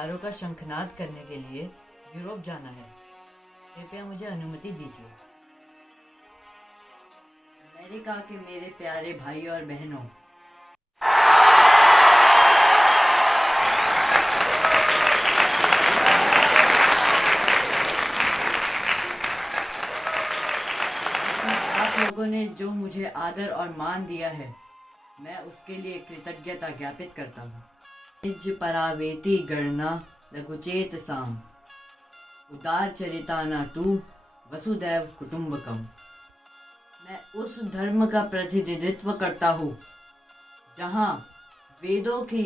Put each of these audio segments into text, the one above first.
प्यारों का शंखनाद करने के लिए यूरोप जाना है। कृपया मुझे अनुमति दीजिए। अमेरिका के मेरे प्यारे भाई और बहनों, आप लोगों ने जो मुझे आदर और मान दिया है, मैं उसके लिए कृतज्ञता ज्ञापित करता हूँ। निज परावेति गणना लघुचेत साम, उदार चरिताना तू वसुदैव कुटुंबकम। मैं उस धर्म का प्रतिनिधित्व करता हूँ जहाँ वेदों की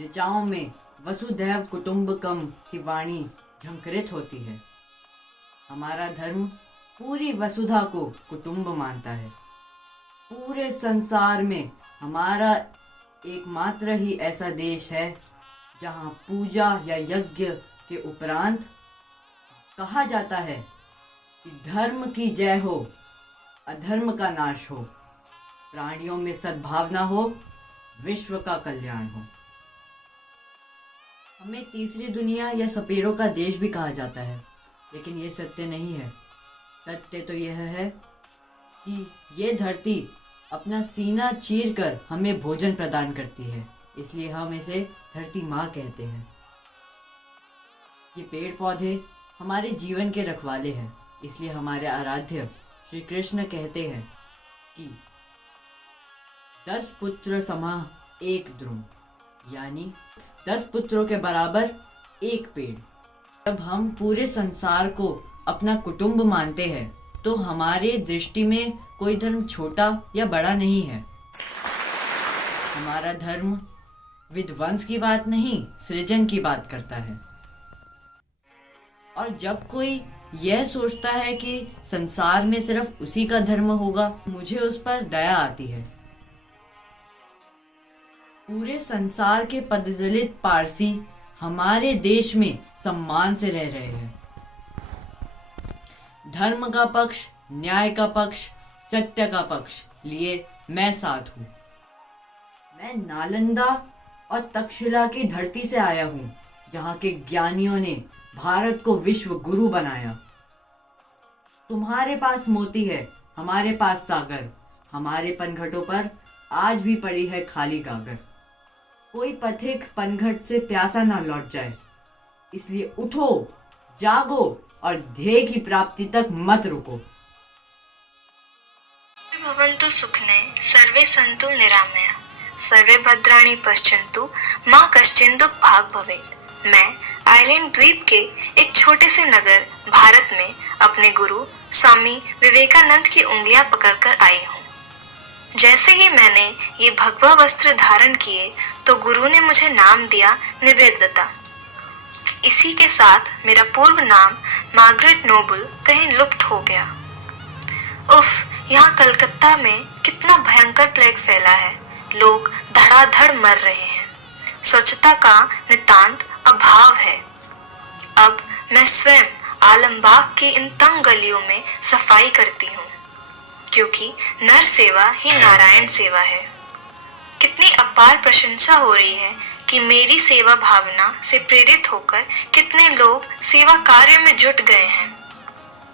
ऋचाओं में वसुदैव कुटुंबकम की वाणी झंकृत होती है। हमारा धर्म पूरी वसुधा को कुटुंब मानता है। पूरे संसार में हमारा एकमात्र ही ऐसा देश है जहाँ पूजा या यज्ञ के उपरांत कहा जाता है कि धर्म की जय हो, अधर्म का नाश हो, प्राणियों में सद्भावना हो, विश्व का कल्याण हो। हमें तीसरी दुनिया या सपेरों का देश भी कहा जाता है, लेकिन ये सत्य नहीं है। सत्य तो यह है कि ये धरती अपना सीना चीरकर हमें भोजन प्रदान करती है, इसलिए हम इसे धरती माँ कहते हैं। ये पेड़ पौधे हमारे जीवन के रखवाले हैं, इसलिए हमारे आराध्य श्री कृष्ण कहते हैं कि 10 पुत्र समा एक द्रुम, यानी 10 पुत्रों के बराबर एक पेड़। जब हम पूरे संसार को अपना कुटुंब मानते हैं तो हमारे दृष्टि में कोई धर्म छोटा या बड़ा नहीं है। हमारा धर्म विध्वंस की बात नहीं, सृजन की बात करता है। और जब कोई यह सोचता है कि संसार में सिर्फ उसी का धर्म होगा, मुझे उस पर दया आती है। पूरे संसार के पददलित पारसी हमारे देश में सम्मान से रह रहे हैं। धर्म का पक्ष, न्याय का पक्ष, सत्य का पक्ष लिए मैं साथ हूँ। मैं नालंदा और तक्षशिला की धरती से आया हूँ, जहाँ के ज्ञानियों ने भारत को विश्व गुरु बनाया। तुम्हारे पास मोती है, हमारे पास सागर। हमारे पनघटों पर आज भी पड़ी है खाली गागर। कोई पथिक पनघट से प्यासा ना लौट जाए, इसलिए उठो, जागो और ध्येय की प्राप्ति तक मत रुको। भवन्तु सुखिनः सर्वे सन्तु निरामया सर्वे भद्राणि पश्यन्तु माँ कश्चिन् दुःख भाग् भवेत्। मैं आइलैंड द्वीप के एक छोटे से नगर भारत में अपने गुरु स्वामी विवेकानंद की उंगलियां पकड़कर आई हूँ। जैसे ही मैंने ये भगवा वस्त्र धारण किए तो गुरु ने मुझे नाम दिया निवेदिता। इसी के साथ मेरा पूर्व नाम मार्गरेट नोबल कहीं लुप्त हो गया। उफ, यहाँ कलकत्ता में कितना भयंकर प्लेग फैला है। लोग धड़ाधड़ मर रहे हैं। स्वच्छता का नितांत अभाव है। अब मैं स्वयं आलमबाग की इन तंग गलियों में सफाई करती हूँ, क्योंकि नर सेवा ही नारायण सेवा है। कितनी अपार प्रशंसा हो रही है कि मेरी सेवा भावना से प्रेरित होकर कितने लोग सेवा कार्य में जुट गए हैं।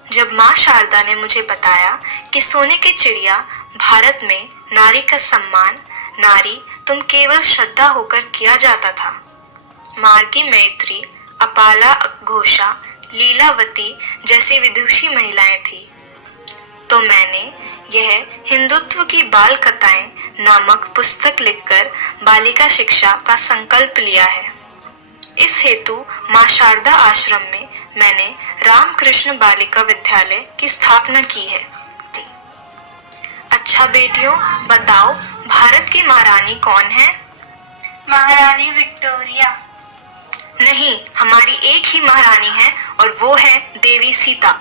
जब माँ शारदा ने मुझे बताया कि सोने की चिड़िया भारत में नारी का सम्मान, नारी तुम केवल श्रद्धा होकर किया जाता था। मार्गी मैत्री, अपाला घोषा, लीलावती जैसी विदुषी महिलाएं थी, तो मैंने यह हिंदुत्व की बाल कथाएं नामक पुस्तक लिखकर बालिका शिक्षा का संकल्प लिया है। इस हेतु माँ शारदा आश्रम में मैंने रामकृष्ण बालिका विद्यालय की स्थापना की है। अच्छा बेटियों, बताओ भारत की महारानी कौन है? महारानी विक्टोरिया। नहीं, हमारी एक ही महारानी है और वो है देवी सीता।